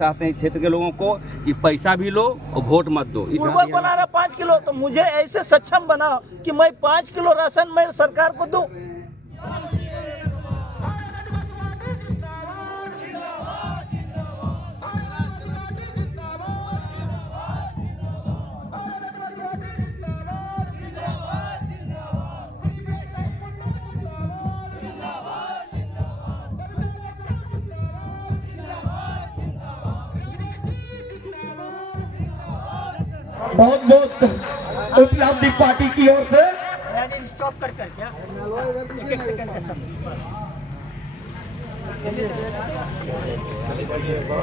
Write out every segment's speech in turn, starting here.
चाहते हैं क्षेत्र के लोगों को कि पैसा भी लो और वोट मत दो। पूर्वक बना रहा 5 किलो, तो मुझे ऐसे सक्षम बनाओ कि मैं 5 किलो राशन मैं सरकार को दूं। बहुत बहुत उपलब्धि पार्टी की ओर से। स्टॉप कर क्या एक सेकंड का समय।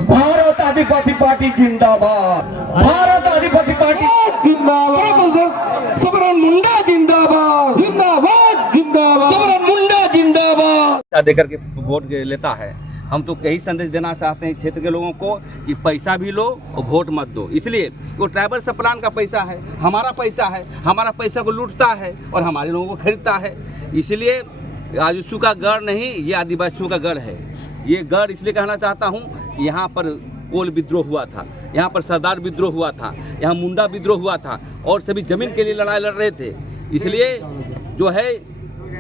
भारत आदिवासी पार्टी जिंदाबाद, भारत आदिवासी पार्टी जिंदाबाद, सबरन मुंडा जिंदाबाद, जिंदाबाद जिंदाबाद, सबरन मुंडा जिंदाबाद देकर के वोट लेता है। हम तो यही संदेश देना चाहते हैं क्षेत्र के लोगों को कि पैसा भी लो और वोट मत दो। इसलिए वो ट्राइबल सप्लान का पैसा है, हमारा पैसा है, हमारा पैसा को लूटता है और हमारे लोगों को खरीदता है। इसलिए राजस्व का गढ़ नहीं, ये आदिवासियों का गढ़ है। ये गढ़ इसलिए कहना चाहता हूँ, यहाँ पर कोल विद्रोह हुआ था, यहाँ पर सरदार विद्रोह हुआ था, यहाँ मुंडा विद्रोह हुआ था और सभी जमीन के लिए लड़ाई लड़ रहे थे। इसलिए जो है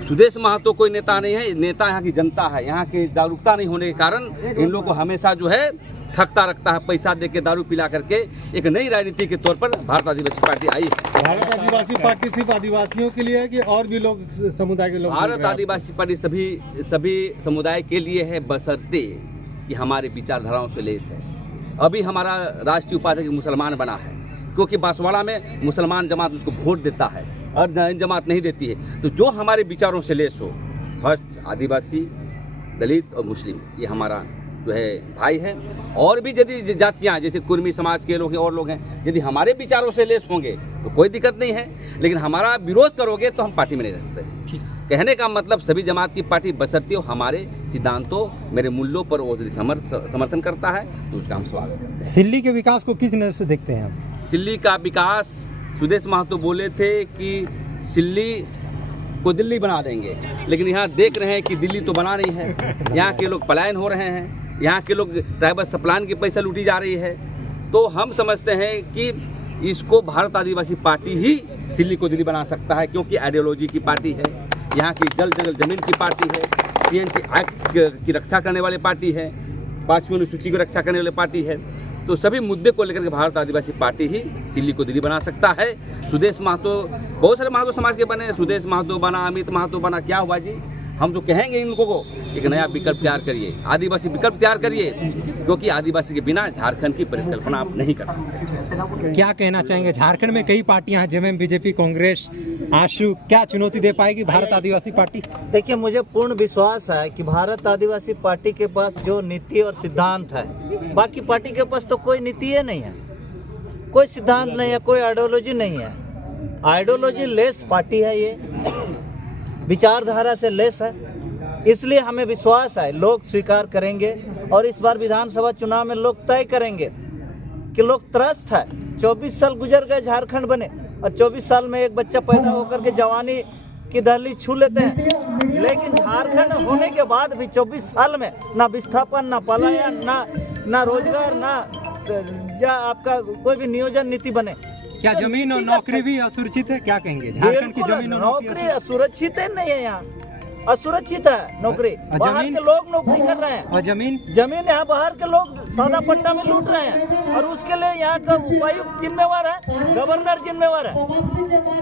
सुदेश महतो कोई नेता नहीं है, नेता यहाँ की जनता है। यहाँ की जागरूकता नहीं होने के कारण इन लोगों को हमेशा जो है ठगता रखता है, पैसा दे के दारू पिला करके। एक नई राजनीति के तौर पर भारत आदिवासी पार्टी आई है। भारत आदिवासी पार्टी सिर्फ आदिवासियों के लिए है कि और भी लोग समुदाय के लोग? भारत आदिवासी पार्टी सभी समुदाय के लिए है, बशर्ते कि हमारे विचारधाराओं से लेस है। अभी हमारा राष्ट्रीय उपाध्यक्ष मुसलमान बना है, क्योंकि बांसवाड़ा में मुसलमान जमात उसको वोट देता है और जैन जमात नहीं देती है। तो जो हमारे विचारों से लेस हो, फर्स्ट आदिवासी, दलित और मुस्लिम, ये हमारा जो है भाई है। और भी यदि जातियाँ जैसे कुर्मी समाज के लोग हैं और लोग हैं, यदि हमारे विचारों से लेस होंगे तो कोई दिक्कत नहीं है, लेकिन हमारा विरोध करोगे तो हम पार्टी में नहीं रहते। कहने का मतलब सभी जमात की पार्टी बशर्ते हो हमारे सिद्धांतों, मेरे मूल्यों पर वो समर्थन करता है तो उसका हम स्वागत करते हैं। सिल्ली के विकास को किस नजर से देखते हैं आप? सिल्ली का विकास, सुदेश महतो बोले थे कि सिल्ली को दिल्ली बना देंगे, लेकिन यहाँ देख रहे हैं कि दिल्ली तो बना नहीं है। यहाँ के लोग पलायन हो रहे हैं, यहाँ के लोग ट्राइबल सप्लान की पैसा लूटी जा रही है। तो हम समझते हैं कि इसको भारत आदिवासी पार्टी ही सिल्ली को दिल्ली बना सकता है, क्योंकि आइडियोलॉजी की पार्टी है, यहाँ की जल जगह जमीन की पार्टी है, CNT एक्ट की रक्षा करने वाली पार्टी है, 5वीं अनुसूची की रक्षा करने वाली पार्टी है। तो सभी मुद्दे को लेकर के भारत आदिवासी पार्टी ही सिल्ली को दिल्ली बना सकता है। सुदेश महतो, बहुत सारे महतो समाज के बने, सुदेश महतो बना, अमित महतो बना, क्या हुआ जी? हम तो कहेंगे इन लोगों को एक नया विकल्प तैयार करिए, आदिवासी विकल्प तैयार करिए, क्योंकि आदिवासी के बिना झारखंड की परिकल्पना आप नहीं कर सकते। क्या कहना चाहेंगे? झारखंड में कई पार्टियां हैं, जेएमएम, बीजेपी, कांग्रेस, आशु, क्या चुनौती दे पाएगी भारत आदिवासी पार्टी? देखिए, मुझे पूर्ण विश्वास है कि भारत आदिवासी पार्टी के पास जो नीति और सिद्धांत है, बाकी पार्टी के पास तो कोई नीति है नहीं है, कोई सिद्धांत नहीं है, कोई आइडियोलॉजी नहीं है। आइडियोलॉजी लेस पार्टी है, ये विचारधारा से लेस है। इसलिए हमें विश्वास है लोग स्वीकार करेंगे और इस बार विधानसभा चुनाव में लोग तय करेंगे कि लोग त्रस्त है। 24 साल गुजर गए झारखंड बने और 24 साल में एक बच्चा पैदा होकर के जवानी की दहलीज छू लेते हैं, लेकिन झारखंड होने के बाद भी 24 साल में ना विस्थापन, ना पलायन, ना रोजगार, ना या आपका कोई भी नियोजन नीति बने। क्या जमीन और नौकरी भी असुरक्षित है? क्या कहेंगे? झारखंड की जमीन और नौकरी असुरक्षित है नहीं है, यहाँ असुरक्षित है नौकरी। बाहर के लोग नौकरी कर रहे हैं और जमीन यहाँ बाहर के लोग सादा पट्टा में लूट रहे हैं, और उसके लिए यहाँ का उपायुक्त जिम्मेवार है, गवर्नर जिम्मेवार है।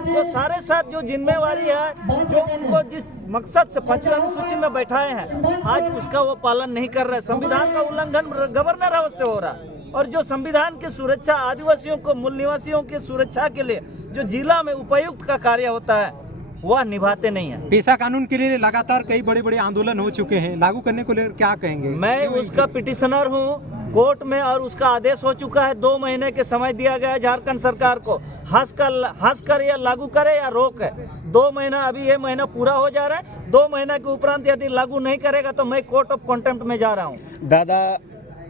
तो सारे साथ जो जिम्मेवारी है, जो उनको जिस मकसद से 5वीं अनुसूची में बैठाए हैं, आज उसका वो पालन नहीं कर रहे। संविधान का उल्लंघन गवर्नर हाउस से हो रहा है, और जो संविधान की सुरक्षा, आदिवासियों को, मूल निवासियों की सुरक्षा के लिए जो जिला में उपायुक्त का कार्य होता है, वह निभाते नहीं है। पेशा कानून के लिए लगातार कई बड़े बड़े आंदोलन हो चुके हैं, लागू करने को लेकर क्या कहेंगे? मैं उसका पिटिशनर हूँ कोर्ट में, और उसका आदेश हो चुका है। 2 महीने के समय दिया गया है झारखंड सरकार को, हंस कर या लागू करे या रोक है। 2 महीना, अभी ये महीना पूरा हो जा रहा है। 2 महीना के उपरांत यदि लागू नहीं करेगा तो मैं कोर्ट ऑफ कंटेम्प्ट में जा रहा हूँ। दादा,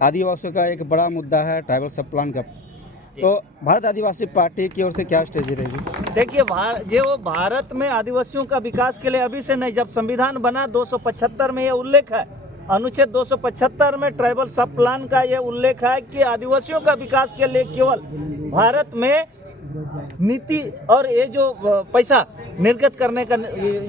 आदिवासियों का एक बड़ा मुद्दा है ट्राइबल सप्लान का, तो भारत आदिवासी पार्टी की ओर से क्या स्ट्रेटजी रहेगी? देखिए, वो भारत में आदिवासियों का विकास के लिए अभी से नहीं, जब संविधान बना 275 में ये उल्लेख है अनुच्छेद 275 में ट्राइबल सब प्लान का ये उल्लेख है कि आदिवासियों का विकास के लिए केवल भारत में नीति और ये जो पैसा निर्गत करने का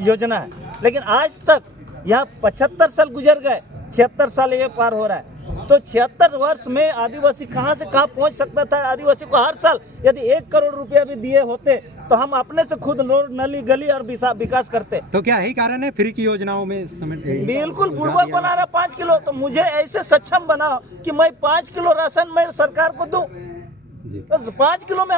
योजना है, लेकिन आज तक यहाँ 75 साल गुजर गए, 76 साल ये पार हो रहा है। तो 76 वर्ष में आदिवासी कहाँ से कहाँ पहुँच सकता था। आदिवासी को हर साल यदि 1 करोड़ रुपया भी दिए होते तो हम अपने से खुद नली गली और विकास करते। तो क्या यही कारण है फ्री की योजनाओं में समेट बिल्कुल पूर्वक बना रहा 5 किलो, तो मुझे ऐसे सक्षम बनाओ कि मैं 5 किलो राशन मैं सरकार को दूं। तो 5 किलो में